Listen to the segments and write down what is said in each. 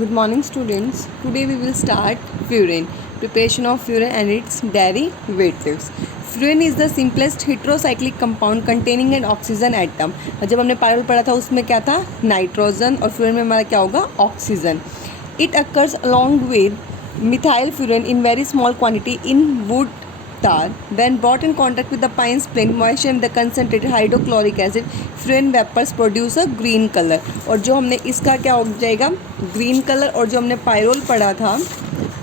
Good morning, students. Today we will start furan, preparation of furan and its derivatives. Furan is the simplest heterocyclic compound containing an oxygen atom. जब हमने पायरल पढ़ा था उसमें क्या था, nitrogen, और furan में हमारा क्या होगा, oxygen. It occurs along with methyl furan in very small quantity in wood tar. When brought in contact with the pine splint, moisture and the concentrated hydrochloric acid, furan vapors produce a green color. और जो हमने इसका क्या हो जाएगा, green colour. और जो हमने पायरोल पढ़ा था,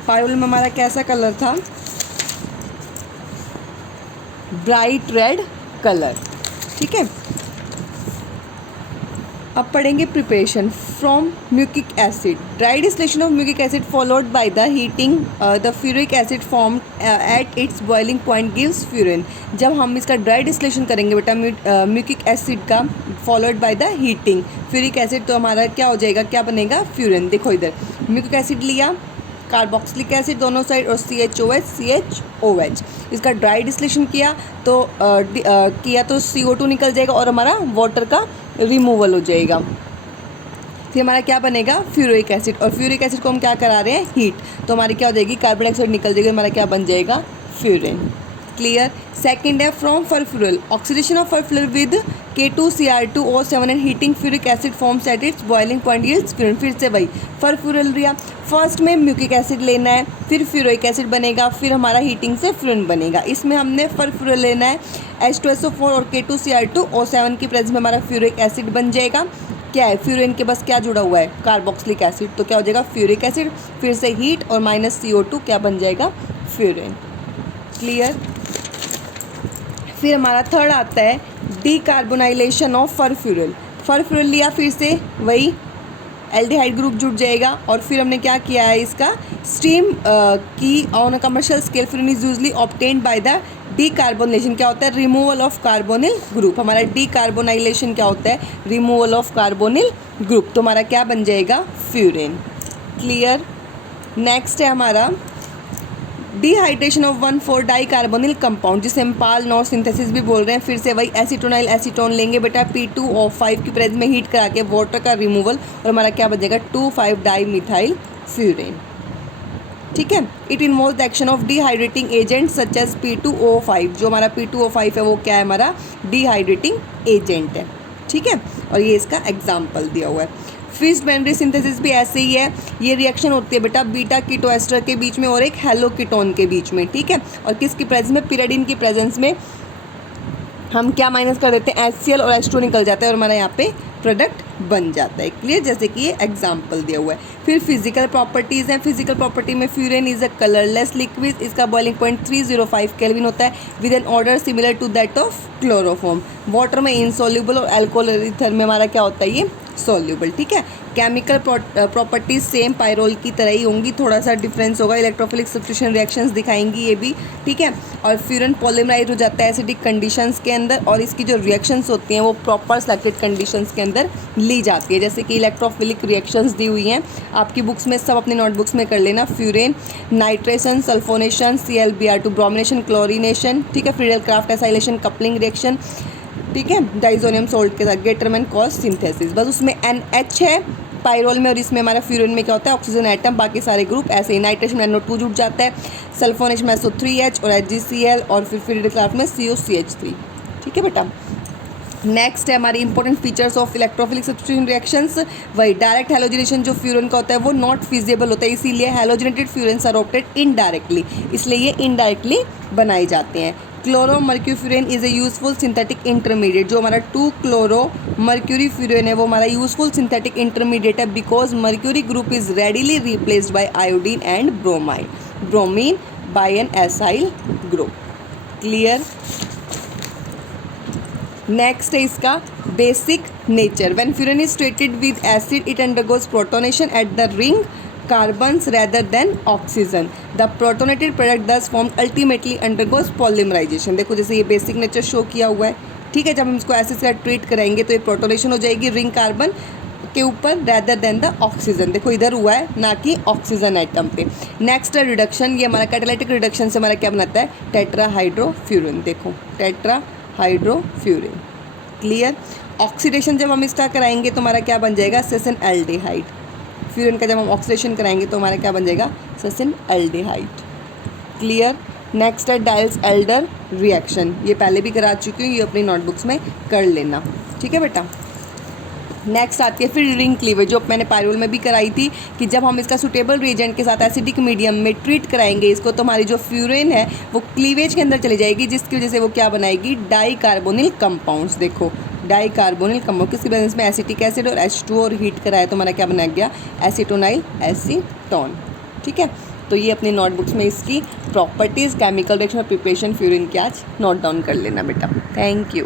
पायरोल में हमारा कैसा कलर था, ब्राइट रेड कलर. ठीक है. अब पढ़ेंगे preparation from mucic acid. Dry distillation of mucic acid followed by the heating the furoic acid form at its boiling point gives furan. जब हम इसका ड्राई डिस्टिलेशन करेंगे बेटा म्यूकिक एसिड का, followed by the heating furoic acid, तो हमारा क्या हो जाएगा, क्या बनेगा, फ्यूरिन. देखो इधर म्यूकिक एसिड लिया, कार्बोक्सिलिक एसिड दोनों साइड, और CHOH. इसका ड्राई डिस्टिलेशन किया तो CO2 निकल जाएगा और हमारा वाटर का रिमूवल हो जाएगा. फिर हमारा क्या बनेगा, फ्यूरिक एसिड. और फ्यूरिक एसिड को हम क्या करा रहे हैं, हीट. तो हमारी क्या हो जाएगी, कार्बन डाइऑक्साइड निकल जाएगी, हमारा क्या बन जाएगा, फ्यूरिन. क्लियर. सेकेंड है from furfural. Oxidation of furfural with K2Cr2O7 and heating furoic acid forms at its boiling point yields furan. फिर से वही फरफ्यूरल लिया, फर्स्ट में म्यूकिक एसिड लेना है, फिर फ्यूरिक एसिड बनेगा, फिर हमारा हीटिंग से फ्यूरिन बनेगा. इसमें हमने फरफ्यूरल लेना है, H2SO4 और K2Cr2O7 की प्रेजेंस में हमारा फ्यूरिक एसिड बन जाएगा. क्या है, फ्यूरिन के बस क्या जुड़ा हुआ है, कार्बोक्सिलिक एसिड, तो क्या हो जाएगा, फ्यूरिक एसिड. फिर से हीट और माइनस CO2 क्या बन जाएगा, फ्यूरिन. क्लियर. फिर हमारा थर्ड आता है डीकार्बोनाइलेशन ऑफ फरफ्यूरल. फरफ्यूरल लिया, फिर से वही एल्डिहाइड ग्रुप जुड़ जाएगा. और फिर हमने क्या किया है, इसका स्टीम की on a commercial scale furan is usually obtained by the decarbonation. क्या होता है, रिमूवल ऑफ कार्बोनिल ग्रुप. हमारा डीकार्बोनाइलेशन क्या होता है, रिमूवल ऑफ कार्बोनिल ग्रुप. तो हमारा क्या बन जाएगा, फ्यूरिन. क्लियर. नेक्स्ट है हमारा डिहाइड्रेशन ऑफ 1,4 डाइकार्बोनिल कंपाउंड, जिसे हम पाल नॉर सिंथेसिस भी बोल रहे हैं. फिर से वही एसीटोनाइल एसीटोन लेंगे बेटा, P2O5 की प्रेजेंस में हीट करा के वाटर का रिमूवल, और हमारा क्या बचेगा, 2,5 डाईमिथाइल फ्यूरिन. ठीक है. It involve the action of dehydrating agent such as P2O5. जो हमारा P2O5 है वो क्या है, हमारा डिहाइड्रेटिंग एजेंट है. ठीक है. और ये इसका एग्जाम्पल दिया हुआ है. फिक्स्ड बाइनरी सिंथेसिस भी ऐसे ही है. ये रिएक्शन होती है बेटा बीटा कीटोएस्टर के बीच में और एक हेलो कीटोन के बीच में. ठीक है. और किसकी प्रेजेंस में, पिरिडिन की प्रेजेंस में हम क्या माइनस कर देते हैं, HCl और H2 निकल जाता है और हमारा यहाँ पे प्रोडक्ट बन जाता है. क्लियर. जैसे कि ये एग्जाम्पल दिया हुआ है. फिर फिजिकल प्रॉपर्टीज़ हैं. फिजिकल प्रॉपर्टी में furan is a colourless liquid. इसका बॉइलिंग पॉइंट 305 केल्विन होता है with an order similar to that of chloroform. Water में इनसॉल्युबल और अल्कोहल ईथर में हमारा क्या होता है, ये सॉल्युबल. ठीक है. केमिकल प्रॉपर्टीज सेम पायरोल की तरह ही होंगी, थोड़ा सा डिफरेंस होगा. इलेक्ट्रोफिलिक सब्स्टिट्यूशन रिएक्शंस दिखाएंगी ये भी. ठीक है. और फ्यूरन पॉलीमराइज हो जाता है एसिडिक कंडीशंस के अंदर, और इसकी जो रिएक्शंस होती हैं वो प्रॉपर सेलेक्टेड कंडीशंस के अंदर ली जाती है. जैसे कि इलेक्ट्रोफिलिक रिएक्शंस दी हुई हैं आपकी बुक्स में, सब अपनी नोटबुक्स में कर लेना. Furan nitration, sulphonation, ClBr2 bromination, chlorination. ठीक है. Friedel Crafts acylation, coupling reaction. ठीक है. डाइजोनियम सोल्ट के साथ गेटरमैन कॉज सिंथेसिस. बस उसमें NH है पायरोल में, और इसमें हमारा फ्यूरिन में क्या होता है, ऑक्सीजन एटम. बाकी सारे ग्रुप ऐसे ही. नाइट्रेशन में NO2 जुड़ जाता है, सल्फोनेशन में SO3H और HgCl, और फिर फ्रीडल क्राफ्ट में COCH3. ठीक है बेटा. नेक्स्ट है हमारी important features of electrophilic substitution reactions. वही डायरेक्ट हैलोजिनेशन जो फ्यूरन का होता है वो नॉट फिजिबल होता है, इसीलिए halogenated furans are obtained indirectly, इसलिए ये इनडायरेक्टली बनाए जाते हैं. Chloro mercurifuran is a useful synthetic intermediate. जो हमारा 2-क्लोरो मर्क्यूरी फ्यूरिन है वो हमारा यूजफुल सिंथेटिक इंटरमीडिएट है, because mercury group is readily replaced by iodine and bromine by an acyl group. Clear. Next है इसका basic nature. When furan is treated with acid it undergoes protonation at the ring carbons rather than oxygen. The protonated product thus formed ultimately undergoes polymerization. देखो जैसे ये basic nature show किया हुआ है. ठीक है. जब हम इसको एसिड से ट्रीट कराएंगे तो ये प्रोटोनेशन हो जाएगी रिंग कार्बन के ऊपर रैदर देन द ऑक्सीजन. देखो इधर हुआ है ना कि ऑक्सीजन एटम पे. नेक्स्ट है रिडक्शन. ये हमारा कैटालिटिक रिडक्शन से हमारा क्या बनाता है, टेट्राहाइड्रोफ्यूरिन. देखो टेट्राहाइड्रोफ्यूरिन. क्लियर. ऑक्सीडेशन जब हम इसका कराएंगे तो हमारा क्या बन जाएगा, सेसन एल्डिहाइड. फ्यूरिन का जब हम ऑक्सीडेशन कराएंगे तो हमारा क्या बन जाएगा, ससिन एल्डिहाइड। क्लियर। नेक्स्ट है डाइल्स एल्डर रिएक्शन, ये पहले भी करा चुकी हूँ, ये अपनी नोटबुक्स में कर लेना, ठीक है बेटा। नेक्स्ट आती है फिर रिंग क्लीवेज, जो मैंने पायरोल में भी कराई थी कि जब हम इसका सुटेबल रिएजेंट के साथ एसिडिक मीडियम में ट्रीट कराएंगे इसको, तो हमारी जो फ्यूरिन है वो क्लीवेज के अंदर चली जाएगी, जिसकी वजह से वो क्या बनाएगी, डाई कार्बोनिल कंपाउंड्स। देखो डाई कार्बोनिल कंपाउंड किसकी वजह से, एसिटिक एसिड और H2O और हीट कराया तो हमारा क्या बना गया, एसीटोनाइल एसीटोन। ठीक है, तो ये अपनी नोटबुक्स में इसकी प्रॉपर्टीज़, केमिकल रिएक्शन और प्रिपरेशन फ्यूरिन की आज नोट डाउन कर लेना बेटा। Thank you.